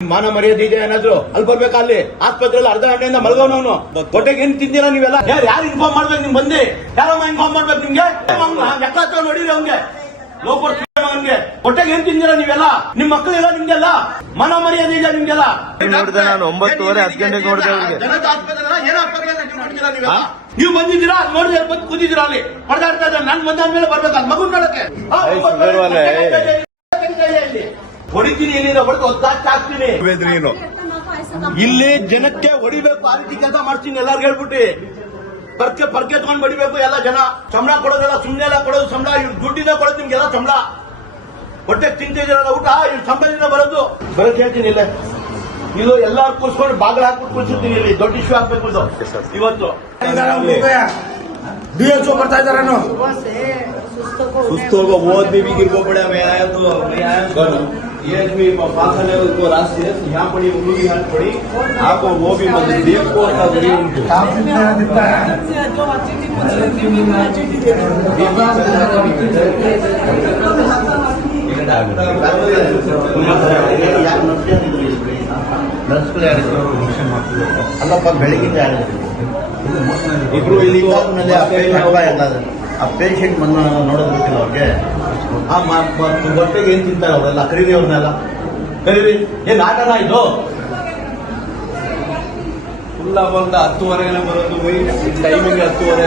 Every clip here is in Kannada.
ಮಾನ ಮರ್ಯಾದೆ ಇದೆ ಏನಾದ್ರು? ಅಲ್ಲಿ ಬರ್ಬೇಕಾ ಅಲ್ಲಿ? ಆಸ್ಪತ್ರೆಯಲ್ಲಿ ಅರ್ಧ ಗಂಟೆಯಿಂದ ಮಲ್ಗವನವನು ಹೊಟ್ಟೆಗೆ ಏನ್ ತಿಂದಿರ ನೀವೆಲ್ಲ? ಯಾರು ಯಾರು ಇನ್ಫಾರ್ಮ್ ಮಾಡ್ಬೇಕು ನಿಮ್ ಬಂದಿ? ಯಾರಮ್ಮ ಇನ್ಫಾರ್ಮ್ ಮಾಡ್ಬೇಕು ನಿಮ್ಗೆ? ಎಕ್ಕ ನೋಡಿರಿ ಅವ್ನ್ಗೆ. ಲೋಪರ್ ಅವನ್ಗೆ. ಹೊಟ್ಟೆಗೆ ಏನ್ ತಿಂದಿರ ನೀವೆಲ್ಲ? ನಿಮ್ ಮಕ್ಕಳಿಲ್ಲ ನಿಮ್ಗೆಲ್ಲ? ಮಾನ ಮರ್ಯಾದೆ ಇದೆ ನಿಮ್ಗೆಲ್ಲ? ನೋಡಿದೆ ನಾನು ಒಂಬತ್ತುವರೆ, ಹತ್ತು ಗಂಟೆಗೆ ನೋಡಿದೆ ಅವ್ರಿಗೆ. ಜನತಾ ಆಸ್ಪತ್ರೆ ಏನ್ ಆಸ್ಪತ್ರೆ ನೀವು ನೋಡ್ತೀರಾ? ನೀವು ಬಂದಿದ್ದೀರಾ? ನೋಡಿದ್ರೆ ಬಂದು ಕೂತಿದ್ದೀರಾ ಅಲ್ಲಿ? ಹೊಡೆದಾಡ್ತಾ ಇದ್ದಾರೆ. ನಾನು ಬಂದಾದ್ಮೇಲೆ ಬರ್ಬೇಕು. ಮಗು ನೋಡಕ್ಕೆ. ಹೊಡಿತೀನಿ ಇಲ್ಲಿಂದ ಹೊಡೆದು ಒದ್ದಾಚ್ ಹಾಕ್ತೀನಿ ಏನು? ಇಲ್ಲಿ ಜನಕ್ಕೆ ಹೊಡಿಬೇಕು ಆ ರೀತಿ ಕೆಲಸ ಮಾಡ್ತೀನಿ ಎಲ್ಲಾರು ಹೇಳ್ಬಿಟ್ಟು. ಪರ್ಕೆ ಪರ್ಕೆ ತಗೊಂಡ್ ಬಡಿಬೇಕು ಎಲ್ಲ ಜನ. ಸಂಬಳ ಕೊಡೋದೆಲ್ಲ ಸುಮ್ನೆ ಎಲ್ಲ ಕೊಡೋದು ಸಂಬಳ ಇವ್ರು ದುಡ್ಡಿನ ಕೊಡೋದು ನಿಮ್ಗೆಲ್ಲ ಸಂಬಳ. ಹೊಟ್ಟೆ ತಿಂತಿದ್ದೀರಲ್ಲ ಊಟ ಇವ್ರು ಸಂಬಳದಿಂದ ಬರೋದು. ಬರೋದು ಹೇಳ್ತೀನಿ ಇಲ್ಲ. ಇದು ಎಲ್ಲಾರು ಕೂಸ್ಕೊಂಡು ಬಾಗಿಲ ಹಾಕ್ಬಿಟ್ಟು ಕೂರ್ಸಿರ್ತೀನಿ ಇಲ್ಲಿ ದೊಡ್ಡ ಇಶ್ಯೂ ಆಗ್ಬೇಕು ಇದು. ಇವತ್ತು. ಎಚ್ ಬರ್ತಾ ಇದಾರ ಸುಸ್ತು ಹೋಗೋ ಓದ್ को पड़ा मैं आया तो मैं आया तो ये आदमी पास है उसको रास्ते से यहाँ पड़ी उंगली की हाथ पड़ी आपको वो भी मतलब देव को था गरीब उनको जो अतिथि कुछ भी अतिथि ಅಲ್ಲಪ್ಪ ಬೆಳಗಿಂದ ಇಬ್ರು ಇಲ್ಲಿ ಇದ್ದಾದ್ಮೇಲೆ ಆ patient ಆ ಪೇಷಂಟ್ ಬಂದು ನೋಡೋದು ಗೊತ್ತಿಲ್ಲ ಅವ್ರಿಗೆ. ಆ ಹೊಟ್ಟೆಗೆ ಏನ್ ತಿಂತಾರೆ ಅವರೆಲ್ಲ ಕರೀರಿ ಅವ್ರನ್ನೆಲ್ಲ. ಕರೀರಿ ಏನ್ ಆಟನ ಇದು? ಫುಲ್ ಬಂದ ಹತ್ತುವರೆಗೆ ಬರೋದು ಟೈಮಿಂಗ್ ಹತ್ತುವರೆ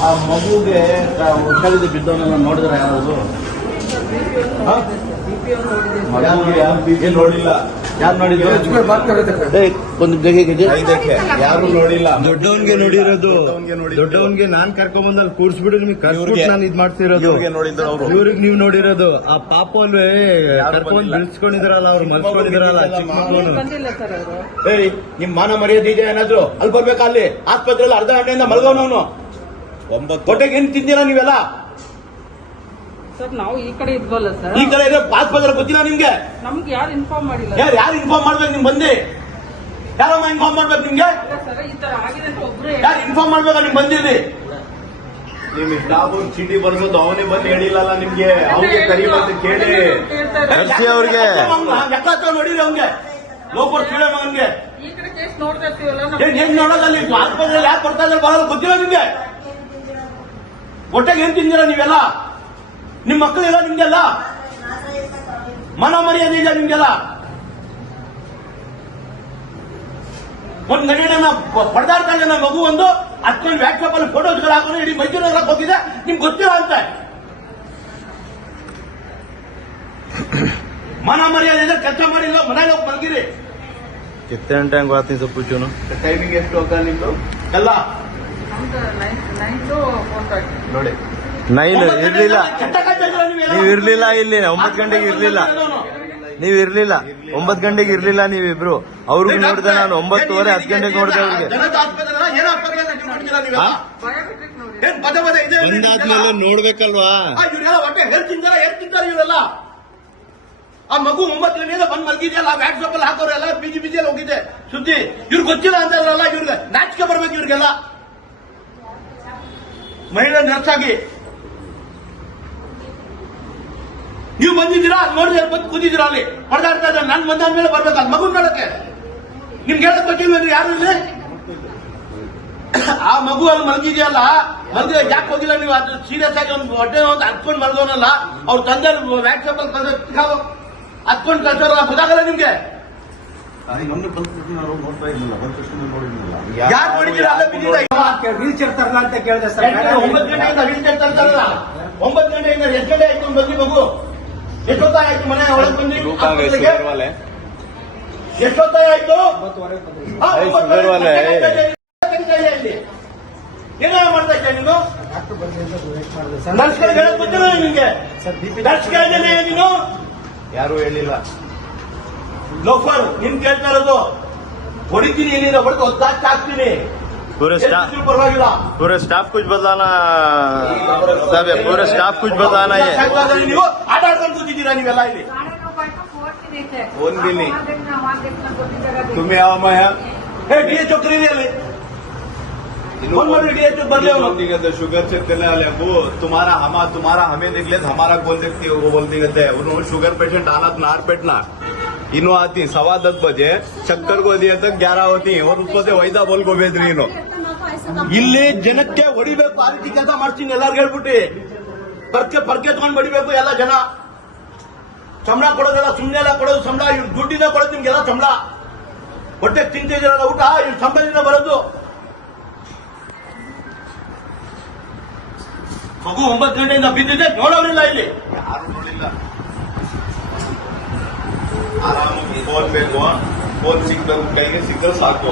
ಆ ಮಗುಗೆ ಹುಷಾರಿದ್ದು ಬಿದ್ದವನ್ನೆಲ್ಲ ನೋಡಿದ್ರೆ ಯಾರು ನೋಡಿಲ್ಲ ಯಾರು ನೋಡಿದ್ರು ಒಂದು ಯಾರು ನೋಡಿಲ್ಲ ದೊಡ್ಡವನ್ಗೆ ನೋಡಿರೋದು ದೊಡ್ಡವನ್ಗೆ ನಾನ್ ಕರ್ಕೊಂಡ್ ಬಂದಲ್ಲಿ ಕೂರ್ಸ್ಬಿಟ್ಟು ನಿಮ್ಗೆ ಕರ್ಸ್ಬಿಟ್ಟು ನಾನು ಇದ್ ಮಾಡ್ತಿರೋದು. ಇವ್ರಿಗೆ ನೀವ್ ನೋಡಿರೋದು. ಆ ಪಾಪ ಅಲ್ವೇ ಕರ್ಕೊಂಡ್ ಬೆಳೆಸ್ಕೊಂಡಿದ್ರಲ್ಲ ಅವ್ರು ಮಲ್ಕೊಂಡಿದ್ರಲ್ಲ ಚಿಕ್ಕ ಮಕ್ಕಳು ಬಂದಿಲ್ಲ ಸರ್ ಅವರು. ಹೇಳಿ ನಿಮ್ ಮಾನ ಮರ್ಯಾದೆ ಇದೆ ಏನಾದ್ರು? ಅಲ್ಲಿ ಬರ್ಬೇಕಾ ಅಲ್ಲಿ? ಆಸ್ಪತ್ರೆಯಲ್ಲಿ ಅರ್ಧ ಗಂಟೆಯಿಂದ ಮಲ್ಗವನವನು ಒಂಬತ್ತು ಹೊಟ್ಟೆಗೆ ಏನ್ ತಿಂದಿರ ನೀವೆಲ್ಲ? ಸರ್ ನಾವು ಈ ಕಡೆ ಇದ್ವಲ್ಲ ಸರ್. ಈ ಕಡೆ ಇರೋ ಆಸ್ಪತ್ರೆ ಗೊತ್ತಿಲ್ಲ ನಿಮ್ಗೆ? ನಮ್ಗೆ ಯಾರು ಇನ್ಫಾರ್ಮ್ ಮಾಡಿಲ್ಲ ಯಾರು ಯಾರು ಇನ್ಫಾರ್ಮ್ ಮಾಡ್ಬೇಕು ನಿಮ್ ಬಂದಿ? ಯಾರಮ್ಮ ಇನ್ಫಾರ್ಮ್ ಮಾಡ್ಬೇಕು ನಿಮ್ಗೆ? ಸರ್ ಈ ತರ ಆಗಿದೆ ಅಂತ ಒಬ್ರೇ ಯಾರು ಇನ್ಫಾರ್ಮ್ ಮಾಡ್ಬೇಕಾ ನಿಮ್ ಬಂದಿರಿ ನಿಮ್ ಸ್ಟಾಫ್ ಚೀಟಿ ಬರ್ಬೋದು ಅವನೇ ಬಂದು ಹೇಳಿಲ್ಲಲ್ಲ ನಿಮ್ಗೆ? ಅವ್ರಿಗೆ ಕರಿಬೇಕು ಕೇಳಿ. ಕರ್ಸಿ ಅವ್ರಿಗೆ. ನೋಡಿರಿ ಅವ್ನಿಗೆ? ಲೋಪರ್ ಸೀಳೆ ಮಗನ್ಗೆ. ಈ ಕಡೆ ಕೇಸ್ ನೋಡ್ತಾ ಇರ್ತೀವಲ್ಲ ನಾವು- ಏನ್ ಏನ್ ನೋಡೋದಲ್ಲಿ ಆಸ್ಪತ್ರೆಯಲ್ಲಿ ಯಾಕೆ ಬರ್ತಾ ಇದ್ದಾರೆ? ಬರೋದು ಗೊತ್ತಿಲ್ಲ ನಿಮ್ಗೆ? ಹೊಟ್ಟೆಗೆ ಏನ್ ತಿಂದಿರ ನೀವೆಲ್ಲ? ನಿಮ್ಮ ಮಕ್ಕಳಿಲ್ಲ ನಿಮ್ಗೆಲ್ಲ? ಮನ ಮರ್ಯಾದೆ ಇಲ್ಲ ನಿಮ್ಗೆಲ್ಲ? ಒಂದು ನಗಡಿನ ಪಡೆದಾಡ್ತಾ ಇದೆ ಮಗು ಒಂದು ಹತ್ಕೊಂಡು ವ್ಯಾಟ್ಸಪ್ ಅಲ್ಲಿ ಫೋಟೋಸ್ಗಳು ಹಾಕೊಂಡು ಇಡೀ ಮೈಸೂರಲ್ಲ ಹೋಗಿದೆ. ನಿಮ್ಗೆ ಗೊತ್ತಿಲ್ಲ ಅಂತ. ಮನ ಮರ್ಯಾದೆ ಇದೆ ಕೆಲಸ ಮಾಡಿಲ್ಲ ಮನೆಯಲ್ಲಿ ಹೋಗಿ ಬಂದಿರಿ. ಕಿತ್ತನೆ ಟೈಮ್ ಬರ್ತೀನಿ ಸ್ವಲ್ಪ ಚೂನು ಟೈಮಿಂಗ್ ಎಷ್ಟು ಹೋಗ್ತಾ ನಿಮ್ದು? ಎಲ್ಲ. ನೋಡಿ. ನೈನ್ ಇರ್ಲಿಲ್ಲ? ನೀವ್ ಇರ್ಲಿಲ್ಲ ಇಲ್ಲಿ ಒಂಬತ್ ಗಂಟೆಗೆ ಇರ್ಲಿಲ್ಲ. ನೀವ್ ಇರ್ಲಿಲ್ಲ. ಒಂಬತ್ ಗಂಟೆಗೆ ಇರ್ಲಿಲ್ಲ ನೀವಿಬ್ರು. ಅವ್ರಿಗೆ ನೋಡಿದೆ ನಾನು ಒಂಬತ್ತುವರೆ ಹತ್ತು ಗಂಟೆಗೆ ನೋಡಿದೆ ಅವ್ರಿಗೆ. ನೋಡ್ಬೇಕಲ್ವಾ? ಆ, ಇವ್ರೆಲ್ಲ ತಿಂತಾರ ಹೇರ್ ತಿಂತಾರ ಇವರೆಲ್ಲ. ಆ ಮಗು ಒಂಬತ್ತು ಗಂಟೆಯಿಂದ ಬಂದ್ ಮಲಗಿದೆಯಲ್ಲ ವ್ಯಾಟ್ಸಪ್ ಅಲ್ಲಿ ಹಾಕೋರೆಲ್ಲ ಬಿಜಿ ಅಲ್ಲಿ ಹೋಗಿದೆ. ಸುದ್ದಿ ಇವ್ರಿಗೆ ಗೊತ್ತಿಲ್ಲ ಅಂತ ಇವ್ರಿಗೆ ನಾಚಿಕೆ ಬರ್ಬೇಕು ಇವ್ರಿಗೆಲ್ಲ. ಮಹಿಳೆ ನರ್ಸ್ ಆಗಿ ನೀವು ಬಂದಿದ್ದೀರಾ? ನೋಡಿದ್ರೆ ಬಂದು ಕೂತಿದ್ದೀರಾ ಅಲ್ಲಿ? ಹೊಡೆದಾಡ್ತಾ ಇದ್ದಾರೆ. ನಾನು ಬಂದಾದ್ಮೇಲೆ ಬರ್ಬೇಕು? ಅದು ಮಗು ನೋಡಕ್ಕೆ? ನಿಮ್ಗೆ ಹೇಳಕ್ ಕೊಟ್ಟಿಲ್ವೇನ್ರಿ ಯಾರು ಇಲ್ಲಿ? ಆ ಮಗು ಅಲ್ಲಿ ಮಲಗಿದೆಯಲ್ಲ ಮಲಗಿದೆ ಯಾಕೆ ಹೋಗಿಲ್ಲ ನೀವು? ಅದು ಸೀರಿಯಸ್ ಆಗಿ ಒಂದು ಹೊಟ್ಟೆ ಒಂದು ಹತ್ಕೊಂಡು ಮಲಗೋನಲ್ಲ? ಅವ್ರ ತಂದೆ ವ್ಯಾಟ್ಸಪ್ ಅಲ್ಲಿ ಕಳ್ಸೋ ಹತ್ಕೊಂಡು ಕಳ್ಸೋರಲ್ಲ? ಗೊತ್ತಾಗಲ್ಲ ನಿಮ್ಗೆ? ಯಾರು ನೋಡಿದ್ದೀರಾ? ಅಲ್ಲ ಬಿದ್ದಿದ್ದ ವೀಲ್ ಚೇರ್ ತರಲ್ಲ ಅಂತ ಕೇಳಿದೆ ಸರ್. ಒಂಬತ್ತು ಗಂಟೆಯಿಂದ ವೀಲ್ ತರ್ತಾರಲ್ಲ? ಒಂಬತ್ತು ಗಂಟೆಯಿಂದ ಎಷ್ಟು ಗಂಟೆ ಆಯ್ತು ಬಂದಿ ಮಗು ಎಷ್ಟೊತ್ತಾಗ ಆಯ್ತು ಮನೆ ಒಳಗೆ ಬಂದಿ ಎಷ್ಟೊತ್ತಾಯ್ತು? ಮಾಡ್ತಾ ಇದ್ದೆ ನೀನು? ನರ್ಸ್ಗಳಿಗೆ ಹೇಳಕ್ ಗೊತ್ತಿಲ್ಲ ನಿನ್ಗೆ ನರ್ಸ್ಗೆ ಇದ್ದೇನೆ ನೀನು? ಯಾರು ಹೇಳಿಲ್ಲ. ಲೋಫರ್ ನಿನ್ ಕೇಳ್ತಾ ಇರೋದು ಹೊಡಿತೀನಿ ಏನಿದೆ ಹೊಡೆದು ಒದ್ದಾಗ್ತೀನಿ पूरे स्टाफ पूरे स्टाफ कुछ बताना साहेब पूरे स्टाफ कुछ बताना ये फ़ोन भी नाही तुम्ही आवा माया हे। डीएचओ क्रिले है? शुगर चेक करने वाले वो तुम्हारा हम तुम्हारा हमें देख ले हमारा बोल सकती है वो बोलती कहते हैं उन्होंने शुगर पेशेंट आना तो नार पेटना। इनो आती सवा दस बजे चक्कर को दिए तक ग्यारह होती है और उसको तो से वहीदा बोल को भेज रही इन्होंने ಇಲ್ಲಿ ಜನಕ್ಕೆ ಹೊಡಿಬೇಕು ಆ ರೀತಿ ಕೆಲಸ ಮಾಡ್ತೀನಿ ಎಲ್ಲಾರ್ಗು ಹೇಳ್ಬಿಟ್ಟು. ಪರ್ಕೆ ಪರ್ಕೆ ತಗೊಂಡ್ ಬಡಿಬೇಕು ಎಲ್ಲ ಜನ. ಸಂಬಳ ಕೊಡೋದೆಲ್ಲ ಸುಮ್ಮನೆ ಎಲ್ಲ ಕೊಡೋದು ಸಂಬಳ, ಇವ್ರು ದುಡ್ಡಿನ ಕೊಡೋದು ನಿಮ್ಗೆಲ್ಲ ಸಂಬಳ. ಹೊಟ್ಟೆ ತಿಂತಿದ್ದೀರಲ್ಲ ಊಟ, ಇವ್ರ ಸಂಬಳದಿಂದ ಬರೋದು. ಮಗು ಒಂಬತ್ತು ಗಂಟೆಯಿಂದ ಬಿದ್ದಿದೆ ನೋಡೋರಿಲ್ಲ ಇಲ್ಲಿ. ಯಾರು ನೋಡಿಲ್ಲ. ಆರಾಮಾಗಿ ಫೋನ್ ಬೇಕು ಫೋನ್ ಸಿಗ್ಬೇಕು, ಕೈಗೆ ಸಿಗ್ಬೇಕು ಸಾಕು.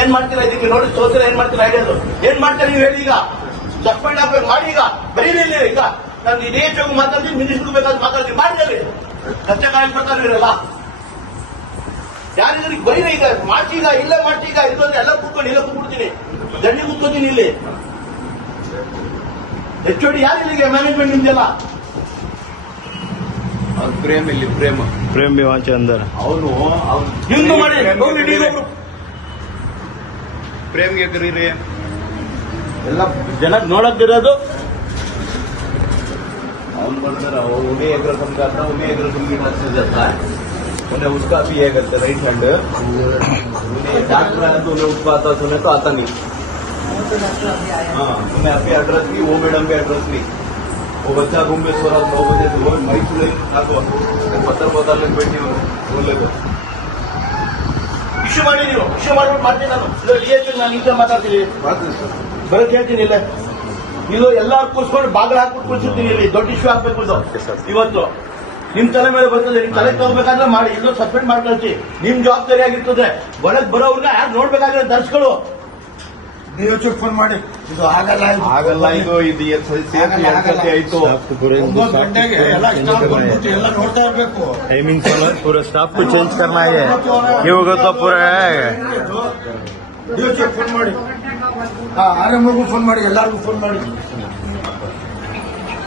ಏನ್ ಮಾಡ್ತೀರಾ ಇದಕ್ಕೆ? ನೋಡಿ ತೋರಿಸಿದ್ರೆ ಏನ್ ಮಾಡ್ತೀರಾ? ಹೇಳೋದು ಏನ್ ಮಾಡ್ತೀರಾ ನೀವು ಹೇಳಿ ಈಗ. ಸಸ್ಪೆಂಡ್ ಆಗ್ಬೇಕು ಮಾಡಿ ಈಗ. ಬರೀ ಈಗ. ನಾನು ಇದೇ ಜೋಗ ಮಾತಾಡ್ತೀನಿ ಮಿನಿಸ್ಟರ್ ಬೇಕಾದ್ರೆ ಮಾತಾಡ್ತೀನಿ. ಮಾಡಿದ್ರಿ ಕಚ್ಚೆ ಕಾಯಕ್ ಬರ್ತಾರೆ ಇವರೆಲ್ಲ. ಯಾರಿದ್ರಿಗೆ ಬರೀ ಈಗ. ಮಾಡ್ತೀಗ ಇಲ್ಲ ಮಾಡ್ತೀಗ ಇದ್ರೆ ಎಲ್ಲ ಕೂತ್ಕೊಂಡು ಇಲ್ಲ ಕೂತ್ಬಿಡ್ತೀನಿ. ದಂಡಿ ಕೂತ್ಕೋತೀನಿ ಇಲ್ಲಿ. ಎಚ್ ಯಾರು ಇಲ್ಲಿಗೆ? ಮ್ಯಾನೇಜ್ಮೆಂಟ್ ನಿಮ್ದೆಲ್ಲ ಪ್ರೇಮ್ ಇಲ್ಲಿ ಪ್ರೇಮ. ಪ್ರೇಮ್ ಅಂದ್ರ. ಅವನು ಅವನು ಮಾಡಿ. ಹೋಗ್ಲಿ ಡಿ ಒಬ್ರು. ಪ್ರೇಮ್ಗೆ ಕರೀರಿ ಎಲ್ಲ ಜನ ನೋಡಕ್ತಿರೋದು ಅವ್ನು ಬರ್ತಾರೆ उन्हें एक रकम का था उन्हें एक रकम की मत से जाता है उन्हें उसका भी ये करते राइट हैंड उन्हें डॉक्टर आया तो उन्हें उसको आता सुने तो आता नहीं हाँ उन्हें आपकी एड्रेस दी वो मैडम की एड्रेस दी वो बच्चा रूम में सो रहा नौ बजे से वो मैसूर साको पत्थर बदल में बैठी हूँ बोले तो ಇಶ್ಯೂ ಮಾಡಿ ನೀವು ಇಶ್ಯೂ ಮಾಡ್ಬಿಟ್ಟು ಮಾಡ್ತೀನಿ ನಾನು. ಡಿ ಎಚ್ ನಾನು ಇಂಥ ಮಾತಾಡ್ತೀನಿ. ಬರಕ್ ಹೇಳ್ತೀನಿ ಇಲ್ಲ. ಇದು ಎಲ್ಲರೂ ಕೂರಿಸ್ಕೊಂಡು ಬಾಗಿಲು ಹಾಕ್ಬಿಟ್ಟು ಕೂರ್ಸಿರ್ತೀನಿ ಇಲ್ಲಿ. ದೊಡ್ಡ ಇಶ್ಯೂ ಆಗ್ಬೇಕು ಇದು. ಇವತ್ತು ನಿಮ್ ತಲೆ ಮೇಲೆ ಬರ್ತದೆ ನಿಮ್ ತಲೆ ತಗೋಬೇಕಾದ್ರೆ ಮಾಡಿ. ಇಲ್ಲೋ ಸಸ್ಪೆಂಡ್ ಮಾಡ್ಕೊಳ್ತಿ. ನಿಮ್ ಜವಾಬ್ದಾರಿ ಆಗಿರ್ತದೆ ಒಳಗ್ ಬರೋರ್ನ ಯಾರು ನೋಡ್ಬೇಕಾದ್ರೆ ದರ್ಶಗಳು ನೀವು ಫೋನ್ ಮಾಡಿ ಇದು ಆಗಲ್ಲ ಇದು. ಆಗಲ್ಲ ಇದು ಇದು ಎಷ್ಟ್ ಸತಿ ಆಗಲ್ಲ, ಆಗಲ್ಲ. ಸತಿ ಆಯ್ತು ಒಂಬತ್ತು ಗಂಟೆಗೆ ಎಲ್ಲ ಸ್ಟಾಫ್ ಬಂದ್ಬಿಟ್ಟು ಎಲ್ಲ ನೋಡ್ತಾ ಇರ್ಬೇಕು टाइमिंग पूरा स्टाफ को चेंज करना है क्यों तो पूरा है ನೀವು ಫೋನ್ ಮಾಡಿ ಹಾ ಆರ್ಎಂಗೂ ಫೋನ್ ಮಾಡಿ ಎಲ್ಲಾರ್ಗು ಫೋನ್ ಮಾಡಿ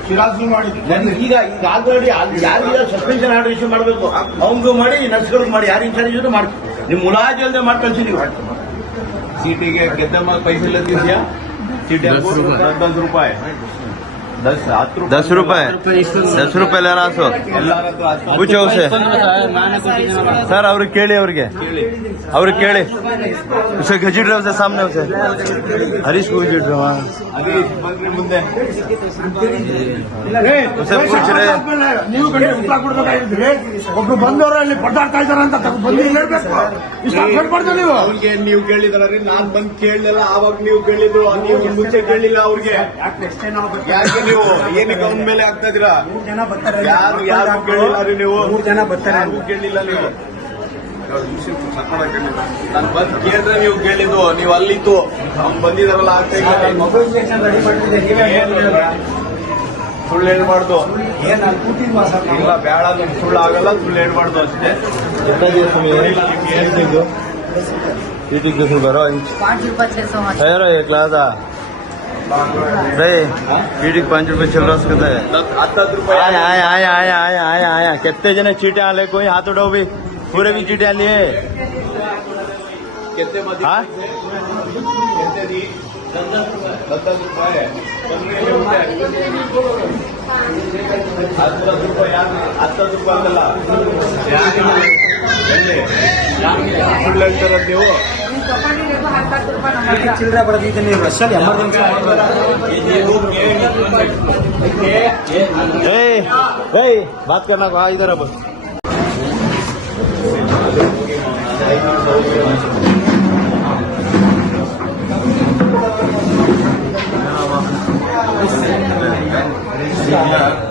ಸಿರಾಜ್ಗೂ ಮಾಡಿ ನನ್ಗೆ ಈಗ ಈಗ ಆಲ್ರೆಡಿ ಯಾರಿಗ ಸಸ್ಪೆನ್ಷನ್ ಆರ್ಡರ್ ಇಶ್ಯೂ ಮಾಡಬೇಕು ಅವಂಗೂ ಮಾಡಿ ನರ್ಸ್ಗಳಿಗೆ ಮಾಡಿ ಯಾರು ಇನ್ಚಾರ್ಜ್ ಇದ್ರು ಮಾಡಿ ನಿಮ್ ಮುಲಾಜ್ ಅಲ್ಲದೆ ಮಾಡಿ ಕಳ್ಸಿ ನೀವು सीटी के कितने पैसे लेती थी सीटी आपको दस दस रुपए। दस सात रुपए दस रुपए दस रुपए ले रहा सो ಎಲ್ಲಾರ ಹತ್ರ ಹತ್ತು पूछो उसे सर ಅವ್ರಿಗೆ ಕೇಳಿ ಅವ್ರಿಗೆ ಕೇಳಿ ಅವ್ರಿಗೆ ಕೇಳಿ उसे घसीट रहे उसे सामने उसे हरीश को घसीट रहे वहाँ ಅದೇ ಬಂದ್ರಿ ಮುಂದೆ उसे पूछ रहे ಆದ್ಮೇಲೆ ನೀವು ಗಂಟೆ ಉತ್ತರ ಕೊಡ್ಬೇಕಾಗಿದ್ರಿ ಒಬ್ರು ಬಂದವರು ಅಲ್ಲಿ ಪಡ್ದಾಡ್ತಾ ಇದಾರೆ ಅಂತ ತಗೊಂಡು ಬಂದು ಇಲ್ಲಿ ಹೇಳ್ಬೇಕು ಇಷ್ಟು ಅರ್ಥ ಮಾಡ್ತೀವಿ ನೀವು ಅವ್ರಿಗೆ ನೀವು ಕೇಳಿದ್ರಿ ನಾನ್ ಬಂದ್ ಕೇಳಲಿಲ್ಲ ಆವಾಗ ನೀವು ಕೇಳಿದ್ರು ನೀವು ಮುಂಚೆ ಕೇಳಿಲ್ಲ ಅವ್ರಿಗೆ ಯಾಕೆ ನೀವು ಏನಕ್ಕೆ ಅವನ ಮೇಲೆ ಆಗ್ತಾ ಇದೀರಾ ಮೂರ್ ಜನ ಬರ್ತಾರೆ. ಯಾರು ಯಾರು ಕೇಳಿಲ್ಲ ರೀ ನೀವು? ಮೂರ್ ಜನ ಬರ್ತಾರೆ. ಕೇಳಿಲ್ಲ ನೀವು? ನಾನು ಬಂದು ಕೇಳಿದ್ರೆ ನೀವು ಕೇಳಿದ್ದು ನೀವು ಅಲ್ಲಿತ್ತು ಅವ್ನು ಬಂದಿದಾರಲ್ಲ ಆಗ್ತಾ ಇಲ್ಲ. ಸುಳ್ಳು ಹೇಳ್ಬಾರ್ದು. ಇಲ್ಲ ಬೇಡ ನಿಮ್ ಸುಳ್ಳು ಆಗಲ್ಲ ಸುಳ್ಳು ಹೇಳ್ಬಾರ್ದು ಅಷ್ಟೇ. ಯೂಟ್ಯೂಬ್ ಬರೋ ತಯಾರೋ ಏಕ್ಲಾದ भाई ಚೀಟಿಗೆ ಪಂಚ ರೂಪಾಯಿ ಚಿಲ್ಲರ ಹಾಸ್ಕೊತಾರೆ ಆಯ ಆಯ ಆಯ ಆಯ ಆಯ ಆಯ ಆಯ ಕೆತ್ತೆ ಜನ ಚೀಟಿ ಆಲೆ ಕೋಯಿ ಹಾತ್ ಉಡೋ ಬಿ ಪೂರೆ ಬಿ ಚೀಟಿ ಆಲಿ ನೀವು ಚಿಲ್ಲರೆ ಬರೆದಿದ್ದೀನಿ ರಷ್ಯಲ್ಲಿ ಎಮರ್ಜೆನ್ಸಿ ಬಾತ್ ಕರ್ನಾಕ ಆ ಇದಾರ ಬಸ್ Yeah.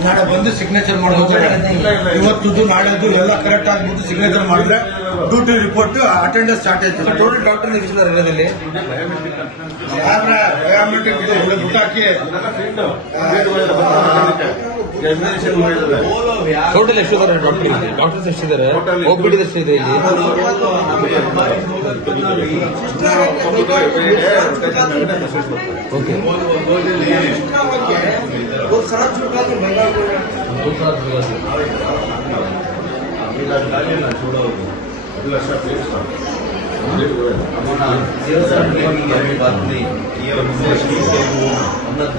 ನಾಳೆ ಬಂದು ಸಿಗ್ನೇಚರ್ ಮಾಡೋದು ಇವತ್ತು ನಾಳೆದು ಎಲ್ಲ ಕರೆಕ್ಟ್ ಆಗಿಬಿಟ್ಟು ಸಿಗ್ನೇಚರ್ ಮಾಡಿದ್ರೆ ಡ್ಯೂಟಿ ರಿಪೋರ್ಟ್ ಅಟೆಂಡೆನ್ಸ್ ಸ್ಟಾರ್ಟ್ ಆಯ್ತು. ಟೋಟಲ್ ಡಾಕ್ಟರ್ ನಿಲ್ಲಿಸಿದ್ದಾರೆ ಇರೋದಲ್ಲಿ ಬಯೋಮೆಟ್ರಿಕ್ ಬಿಟ್ಟು ಹಾಕಿ ಟೋಟಲ್ ಎಷ್ಟಿದ್ದಾರೆ ಡಾಕ್ಟರ್ ಡಾಕ್ಟರ್ಸ್ ಎಷ್ಟಿದ್ದಾರೆ ಹೋಗ್ಬಿಟ್ಟಿದೆ ಎಷ್ಟಿದೆ ಇಲ್ಲಿ ಓಕೆ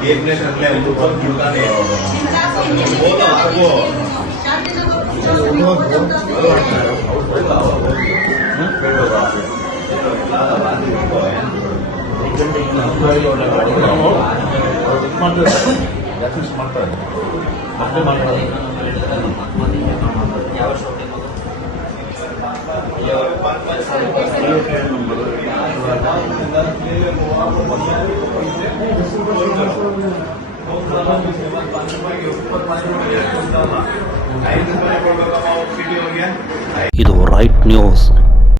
ಏರ್ಪ್ಲೇನಲ್ಲೇ ಒಂದು ಬಂದ್ಬಿಡ್ತಾನೆ ಹೋದ ಹಾಗೂ ಮಾಡ್ತಾರೆ. ಮಾಡ್ತಾರೆ. ಇದು ರೈಟ್ ನ್ಯೂಸ್